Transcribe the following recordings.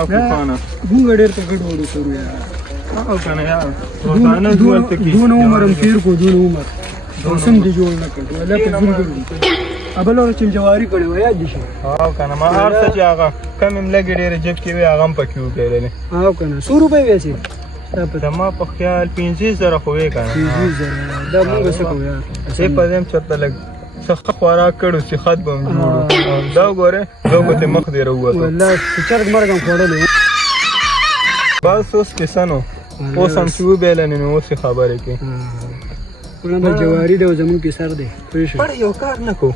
ما کوفانه مونږ ډېر په ګډ وډو سره یار او کنه یار روزانه ژوند کې دون عمرم تیر کو دون عمر اوسم دې جوړ نه کړ ولا په ګډ ابل اور چې جواری کړي و یاد دي شي او کنه ما هر څه چې هغه کم هم لګي ډېر جب کې وي هغه هم پکې وکړلې او کنه 100 روپے ویسي دا ما په خیال 15,000 خو وې کنه 15,000 دا موږ څه کوو یار څه په دې چرته لګ څخه خوراک کړو چې خط به جوړو دا ګوره لوګو ته مخ دی راووته والله چرګ مرګم خوړلې بس اوس کسانو اوس هم چې وبېلنې نو اوس خبرې کې ولنه جواری د زمون کې سر دی پر یو کار نه کو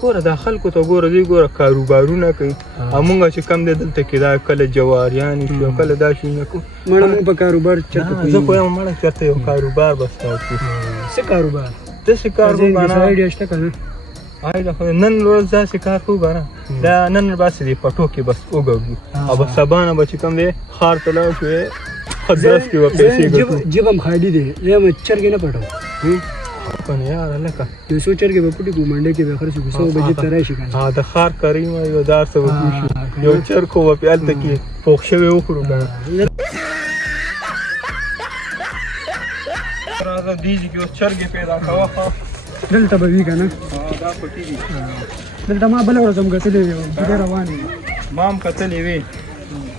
ګوره دا خلکو ته ګوره دی ګوره کاروبارونه کوي همونږ چې کم دی دلته کې دا کله جواریانې شي او کله دا شي نه کو مړه موږ په کاروبار چرته کوو زه خو یم مړه چېرته یو کاروبار به سټارټ کړو څه کاروبار داسې کار وکړه آیډیا شته که نه نن ورځ داسې کار کوو که نه دا نن باسې دی پټو کې بس وګرځو او بس سبا نه به چې کوم دی ښار ته لاړ شو خدرس کې به پیسې ګټو جیب هم خالي دی زه هم چرګې نه پټوم کنه یاره لکه یو څو چرګې به پټې کړو منډې کې به خرڅ کړو 100 بجې ته راشي که نه د ښار کاري ما یو دار څه به وشو یو چرګ خو به پې هلته کې پوخ شوی وخورو که نه راځه دیجې کې اوس چرګې پیدا کوه دلته به وي که نه دا پټي دي دلته ما بله ورځ هم کتلې وې ډېرې روانې وې ما هم کتلې وې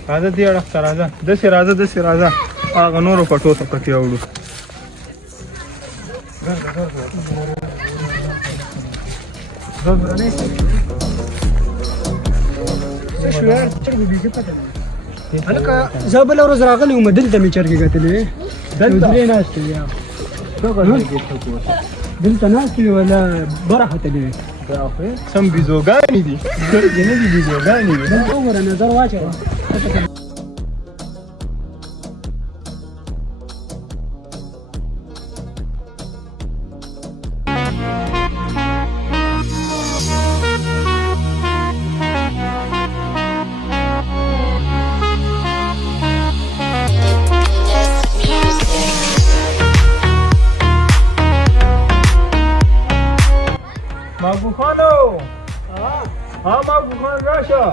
راځه دې اړخ ته راځه داسې راځه داسې راځه هغه نورو پټو ته پکې اوړو هلکه زه بله ورځ راغلی وم دلته مې چرګې کتلې وې درې ناستې وې دلته ناستې وې ولا بره ختلې وې سم بیزوګانې دي چرګې نه دي بیزوګانې دي دلته وګوره نظر واچوه ماګوخانو ها ماګوخان راشه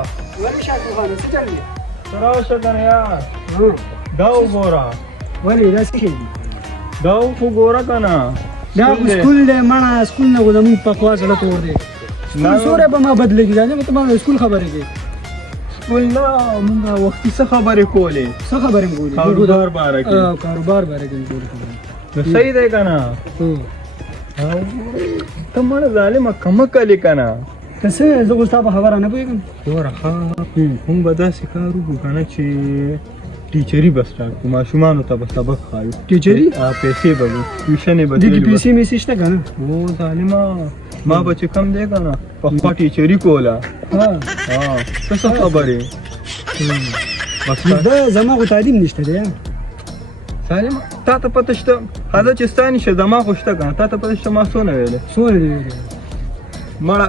ولې شاکر خانه څه چل دی راشه کنه یار دا وګوره ولې دا څه شی دی دا وګوره کنه دا سکول دی مړه سکول نه خو زمونږ پخوا زړه تور دی سوری به ما بدلېږي دا نه ته ما سکول خبرې کوي سکول نه مونږ وختي څه خبرې کولې څه خبرې مې کولې کاروبار باره کې کاروبار باره کې ټول خبرې نو صحیح دی کنه ته مړه ظالمه کمه کلې کنه که څه زه خو ستا په خبره نه پوهېږم ګوره ښه مونږ به داسې کار وکړو که نه چې ټیچري به سټارټ کړو ماشومانو ته به سبق ښایو ټیچري پیسې به وي ټیوشنې به دې کې پیسې میسې شته که نه او ظالمه ما به چې کم دی که نه پخوا ټیچري کوله ها ته څه خبرې بس دا زما خو تعلیم نشته دی سالمه تا ته پته شته هذا چې ستا نشه زما خو شته که نه تا ته پته شته ما څونه ویلې څونه دې ویلې مړه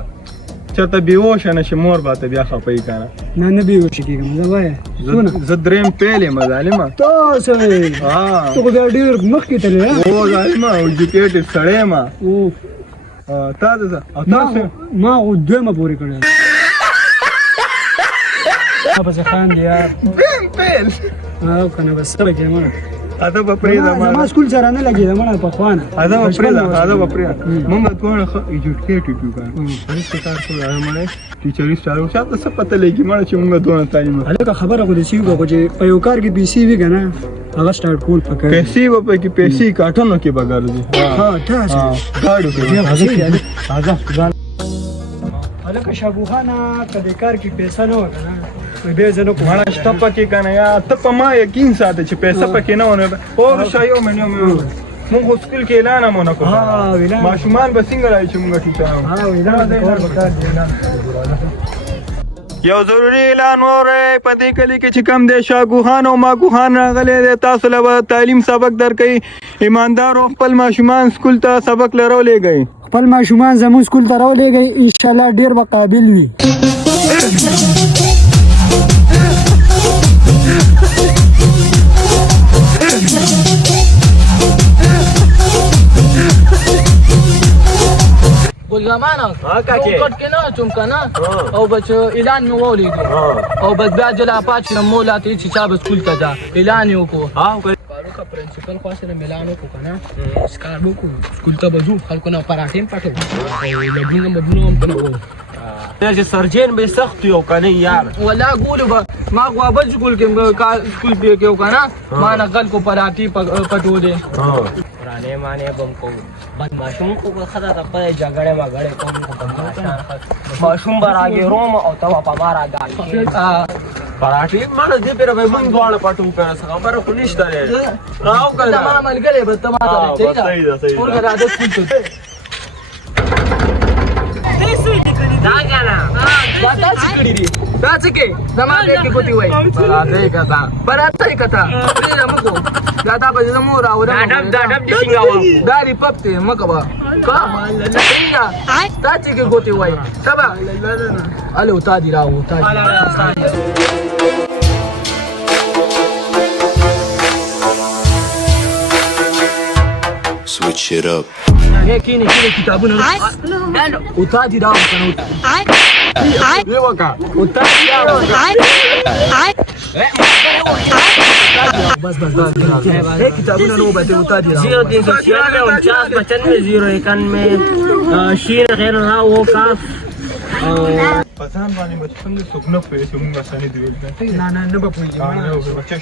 چېرته بېهوشه نه شي مور به ته بیا خفه یي که نه نه نه بېهوشه کېږم زه وایه زه درېیم پیل یم ظالمه تا څه ویل ته خو بیا ډېر مخکې تللی او ظالمه ایجوکېټډ سړی یم تا د ما خو دویمه پورې کړی ما پسې خاندې یار درېیم پیل او که نه بس څه به کړې مړه اته به پرېږده زما سکول سره نه لګېده مړه پخوا نه اته به پرېږده مونږ دواړه ښه ایجوکېټډ یو که نه هېڅ کار کوو هغه مړی ټیچري سټارټ وکړو چاته څه پته لګي مړه چې مونږ دونه تعلیم هلکه خبره خو داسې وکړه خو چې په یو کار کې پیسې وي که نه هغه سټارټ کول پکار پیسې به پکې پیسې کاټنو کې به ګرځي ها داسې ګاډو کې هلکه شاګوخانه که دې کار کې پیسه نه وه که نه بیا زه نه کوم مړه شته پکې که نه یا ته په ما یقین ساته چې پیسه پکې نه ونه او شا یو منیو مونږ خو سکول کې اعلان هم ونه کړو ماشومان به څنګه رایي چې مونږ ټیچران یو ضروري اعلان وره په دې کلی کې چې کم دی شاګوخان او ماګوخان راغلی دی تاسو له به تعلیم سبق درکوي ایماندارو خپل ماشومان سکول ته سبق له راولېږئ خپل ماشومان زموږ سکول ته راولېږئ انشاءالله ډېر به قابل وي ګلګمانه کاکې. کټ کې نه چوم کنه او بس اعلان مې ولیدو او بس بیا جلا پات شم مولا ته چې چا بس سکول ته دا اعلان یې وکړو فاروق پرنسپل خو سره ملان وکړو کنه سکار وکړو سکول ته بزو خلکو نه پراټیم پټو او لګونه مبنو هم کنه چې سرجن به سخت یو کنه یار ولا ګول به ما غوا بل سکول کې سکول کې کېو کنه ما نقل کو پراټی پټو دے پرانے معنی بم کو بدمعشوم کو خدا ته په جګړه ما غړې کوم کو بدمعشوم براګه روم او توا پمارا گاډ پراټی مړ دې پر به مونږ دواړه پټو پر خبره خو نشته راو کنه ما ملګری به تما ته صحیح ده صحیح ورګه راځه سکول ته دا کنه دا تاسو کړی دي دا څه کې زمانه کې کوتي وای راځي کتا پراته کته دې مکو دا تا په زمو راو دا ډب دي څنګه دا ریپته مکوا کا څنګه دا څه کې کوتي وای تبا الو تا دی راو تا Switch it up. کینه کتابونه او تا دی راو کنه دی وکا او تا دی راو بس کتابونه نو به او تا دی راو 0396 شیر غیر راو کاف پسان باندې مچون د سپنه په چې موږ اسانه دی نه به پوهېږي بچا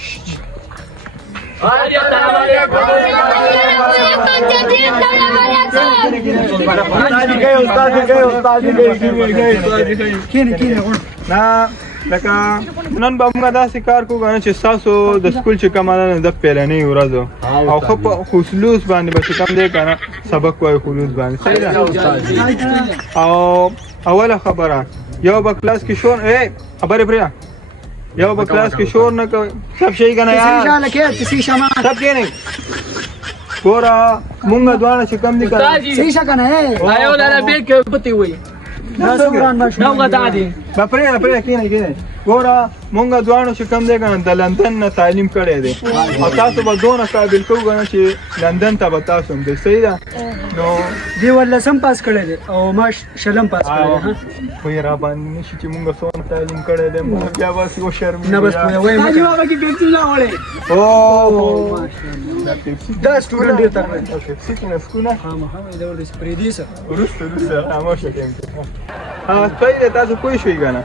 کینه نه لکه نن به موږ داسې کار کوو کنه چې ستاسو د سکول چې کماله د پیلنۍ ورځو او خو په خصوص باندې به چې کم دی کنه سبق وایي خلوص باندې صحیح ده او اوله خبره یو به کلاس کې شور خبرې پرې یو به کلاس کې شور نه کوي سب شي کنه یار کسی شما سب کې نه ګوره مونږ دواړه چې کم دي کنه صحیح شکنه آیو لاله به کې پتی وای دا سوران ماشو نو غدا دي پرې کینه ګوره مونږ دواړو چې کم دی کنه د لندن نه تعلیم کړی دی او تاسو به دونه قابل کوو کنه چې لندن ته به تاسو هم دی صحیح ده نو دی ولسم پاس کړی دی او ما شلم پاس کړی دی خو یې را باندې نشي چې مونږ څونه تعلیم کړی دی مونږ بیا بس یو شرمېږو نه بس وای تاجي بابا کې پیپسي نه وړي اوه دا سټوډنټ ډیر تکړه دی پیپسي کې نه سکونه خامخا دا ورته سپریدي سره وروسته خاموشه کېم صحیح دی تاسو پوه شئ کنه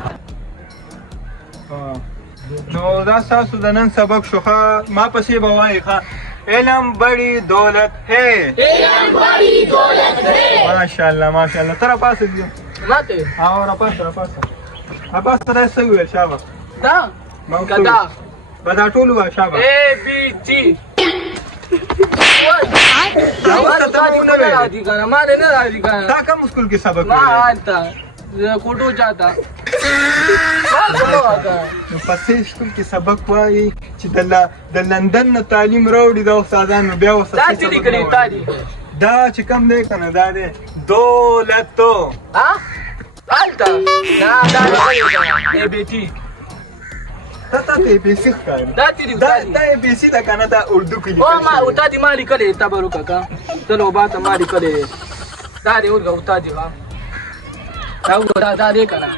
نو دا تاسو د نن سبق شوخه ما پسې به وایي علم بڑی دولت ہے علم بڑی دولت ہے ماشاءاللہ ترا پاس دیو ماته او را پاس ترا سوي شابه دا کدا بدا ټول وا شابه A B G دا راځي کنه ما نه راځي کنه تا کوم سکول کې سبق ما آتا کوټو جاتا نو پسې سکول کې سبق وایي چې د لندن نه تعلیم راوړي دا استادانو بیا دا چې لیکلي تا دي دا چې کم دی کنه دا دی دولتو ها آلتا دا A B T تا ته پیسې ښکاري دا تیری دا پیسې دا کنه دا اردو کې او ما او تا دي مالي کړي تبرو کاکا چلو با ته مالي کړي دا دې ورګه او تا دي وا دا دې کنه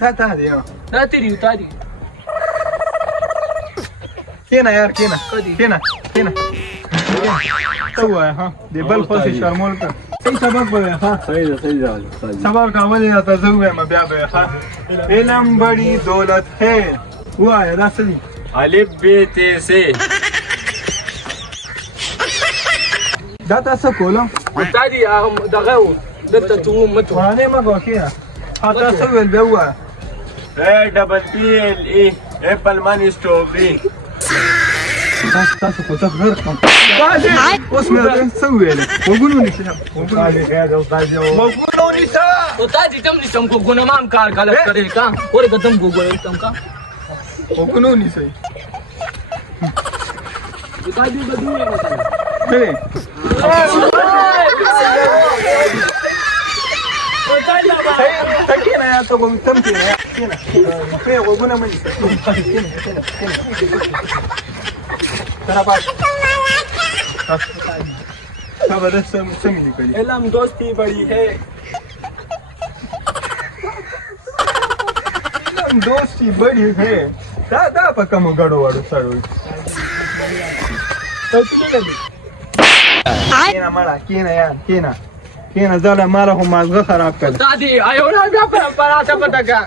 دا دی دا تیری تا دي کینا یار کینا څه وای ها دی بل خو سي شرمول کا صحیح سبق وای ها صحیح ده سبق کاولې تا زوې ما بیا به ها علم بڑی دولت ہے وای دا څه دي الف ب ت س دا تاسو کولو تا دي دغه دلته تو مت ورانه ما کوکیه دا څه ویل به وای A double P L E apple money strawberry تاسو کو څه غیر کوم اوس مې څه ویل وګونو نشه وګونو نشه او تا دي تم نشم کو ګنمام کار غلط کړي کا اور قدم ګوګل تم کا وګونو نشه تا دي بدوي مثلا تکینا یا تو کوم تم کینا په وګونه مې کینا ترا پاس शाबाश समी निकली इलम दोस्ती बड़ी है दोस्ती बड़ी है दा पक्का मग गडो वाडो साडो केना मला केना झाला मला हो माझं खराब कर दादी आयो ना का परंपरा पता का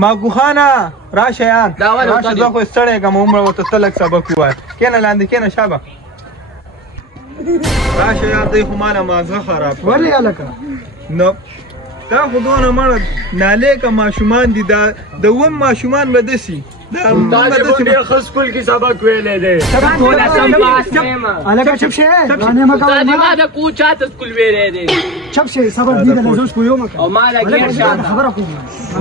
मा गुहाना राशयान दावा राश दादी. जो सडे का मुंबळ होत तलक सबक हुआ केना लांदी केना शाबा राशयान दे मला माझं खराब वरले आला का न تا خو دونه مړه نالې که ماشومان دي دا د اووم ماشومان به داسي दादी मुझे स्कूल की सबक वेले दे आला का चुप शे गाणे मका दादी माझा पूछा तर स्कूल वेळे दे चुप शे सबक दी दे जोश को यो मका او ما لا غیر شان خبره کوم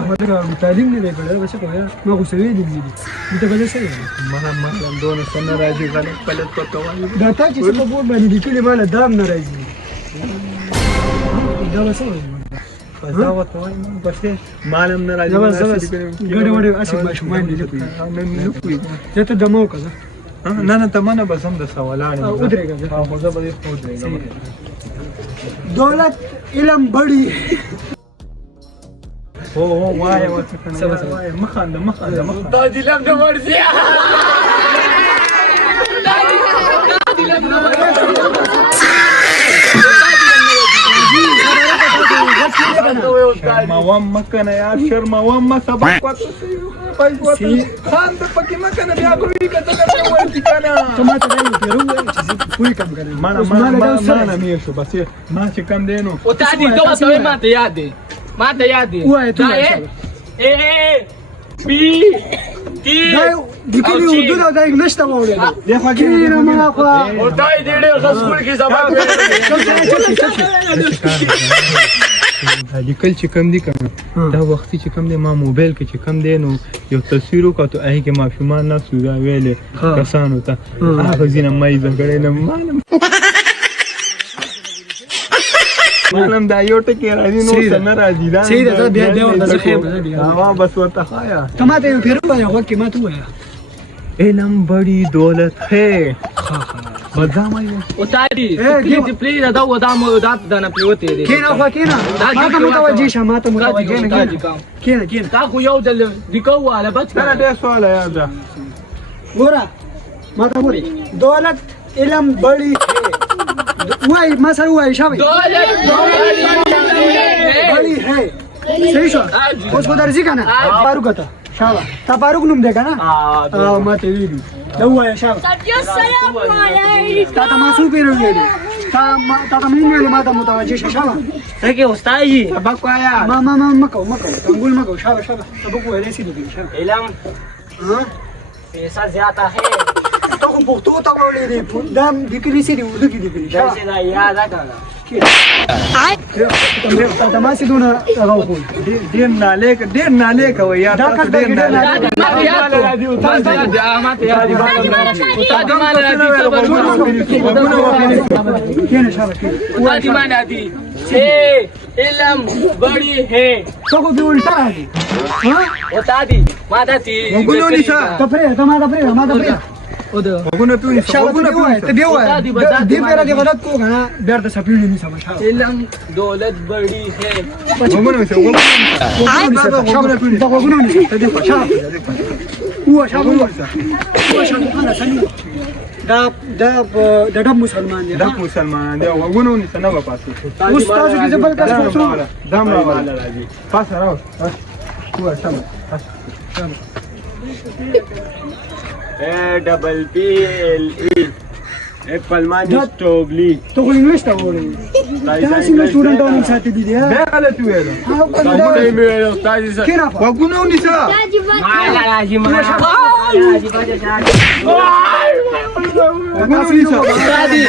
ما دا تعلیم نه دی کړه بس کویا ما خو سوي دي دي ته بل څه मला दोन सण राजी غلط پلت پکو دا تا چې په بور باندې لیکلي مال دام نه راځي دا وسه قضاوت وای بس مالم ناراضي ګډ وډ اسې ماشومان دي زه ته دمو کړه نه نه تمنه بس هم د سوالانه ودرېږه خو زه به ودرېږم دولت علم بڑی هو وای وڅ کنه مخانده दादी लम न मर्जी شرموام مکنه یار شرموام ما سبق وته خان د پکې مکنه بیا کوي کته کوي ورته کنه ته ما ته وایې پیرو چې کوی کم کړي ما مې شو بس ما چې کم دینو او دادی تو ما ته یاد دی ما ته یاد دی وای ته ا بي تي دا دکلی اردو دا دای نشته وړل دی خو کینه ما خو और दाई देड़े स्कूल की सबक لیکل چې کم دي کنه دا وختي چې کم دي ما موبایل کې چې کم دي نو یو تصویر وکړو هغه کې ماشومان نه سودا ویلې کسانو ته هغه زینه مې زګړې نه مانم دا یو ټکی راځي نو څنګه راځي دا سید دا بیا ورته خیر ها بس ورته خایا ته ما ته پیرو وای هو کې ما ته وای علم بڑی دولت ہے بدامه او دادی پلیز پلیز دا و دا مو دا نه پریوته دی کینه خو کینه ما ته متوجه شه ما ته متوجه نه کینه دا خو یو دل وکاو على بچ دا ډېر سوال یاد ده ګوره ما ته وری دولت علم بڑی وای ما سره وای شابه بڑی ہے صحیح شو اوس کو درځي کنه فاروق ته شابه تا فاروق نوم دی کنه ما ته ویلو دا وای شابه السلام علیکم تا ما سو پیرو ویلو تا مين ویلو ما ته متوجه شه شابه رکه استاد جی سبق وایا ما مکو تنگول مکو شابه سبق ویلې سي دي شابه علم ها پیسہ زیادہ ہے ته خو پښتو ته وړې دي دام دکلی سي دي ودی دي شابه دا یاد راغله ته ما سي دونه راو کو ډېر نالې کوي یار دا تاسو ډېر نالې ما ته یاد کینه شابه دادی مانا دی علم بڑی ہے تو کو دی الٹا ہے ها او دادی ما دادی وګونو نیسا تفریح ته ما تفریح وګونو پیونی شابه ته دی وای دی پیرا دی غلط کو غنا بیرته سپیړی نه سم شابه علم دولت بڑی ہے وګونو نیسا وګونو نیسا ته دی شابه هو شابه خلاص دا ډب مسلمان دی دا مسلمان دی وګونو نیسا نه پاسو استاد دې بل کس پوښتنه دام راواله راځي پاس راو هو سم APPLE एप्पल मानी स्ट्रॉबेरी تو خو انګلیش ته وړي دا څنګه سټوډنټانو ساتي دي به غلط ویلو کینا وګونو نیسا مالا راجی مالا وګونو نیسا دادی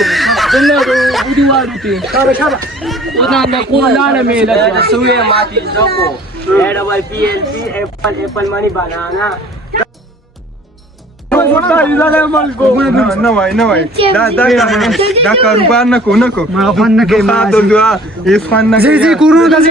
دنه بودی واروتی شابه ودا نه کولاله میلا سويه ماتي زوكو APPLE एप्पल मानी बनाना نه وای دا کاروبار نه کو ما خوان نه کوي ما دعا ایس خوان نه زی کورو د زی